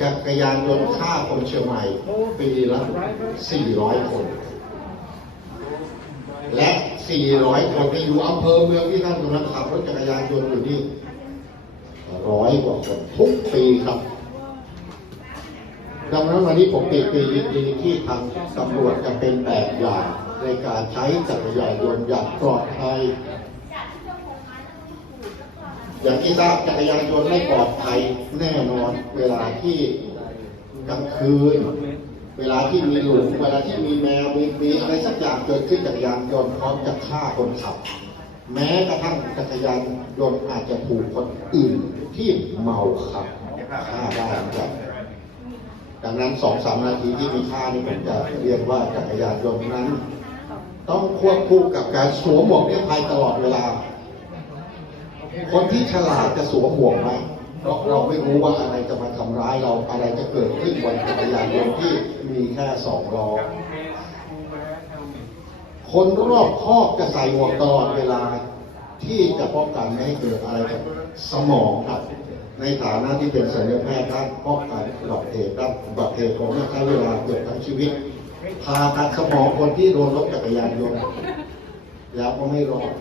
จักรยานยนต์ฆ่าคนเชียงใหม่ปีละ 400 คน และ 400 คนที่อยู่อำเภอเมืองที่ท่านกำลังขับรถจักรยานยนต์อยู่นี่ร้อยกว่าคนทุกปีครับ ดังนั้นวันนี้ผมติดปียินดีที่ทางตำรวจจะเป็นแบบอย่างในการใช้จักรยานยนต์อย่างปลอดภัย อย่างที่ทราบจักรยานยนต์ไม่ปลอดภัยแน่นอน เวลาที่กลางคืน เวลาที่มีหลุมเวลาที่มีแมวมีมีอะไรสักอย่างเกิดขึ้นจักรยานยนต์พร้อมจะฆ่าคนขับ แม้กระทั่งจักรยานยนต์อาจจะถูกคนอื่นที่เมาขับฆ่าได้เหมือนกันดังนั้นสองสามนาทีที่มีค่านี่ผมจะเรียกว่าจักรยานยนต์นั้น ต้องควบคู่กับการสวมหมวกนิรภัยตลอดเวลา คนที่ฉลาดจะสวมหมวกไหมเพราะเราไม่รู้ว่าอะไรจะมาทำร้ายเราอะไรจะเกิดขึ้นบนจักรยานยนต์ที่มีแค่สองล้อคนรอบคอบจะใส่หมวกตลอดเวลา ที่จะป้องกันไม่ให้เกิดอะไรกับสมองครับ ในฐานะที่เป็นศัลยแพทย์ด้านป้องกันอุบัติเหตุด้านอุบัติเหตุของนี่ยใช้เวลาเกือบทั้งชีวิตผ่าตัดสมองคนที่โดนรถจักรยานยนต์แล้วก็ไม่รอด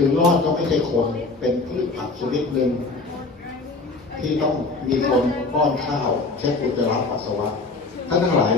ถึงรอดก็ไม่ใช่คนเป็นพืชผักชนิดหนึ่งที่ต้องมีคนป้อนข้าวเช็ดอุจจาระปัสสาวะท่านทั้งหลาย